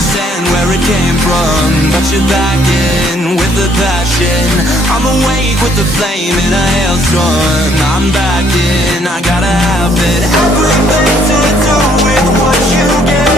understand where it came from, but you're back in with the passion. I'm awake with the flame in a hailstorm. I'm back in, I gotta have it. Everything to do with what you get.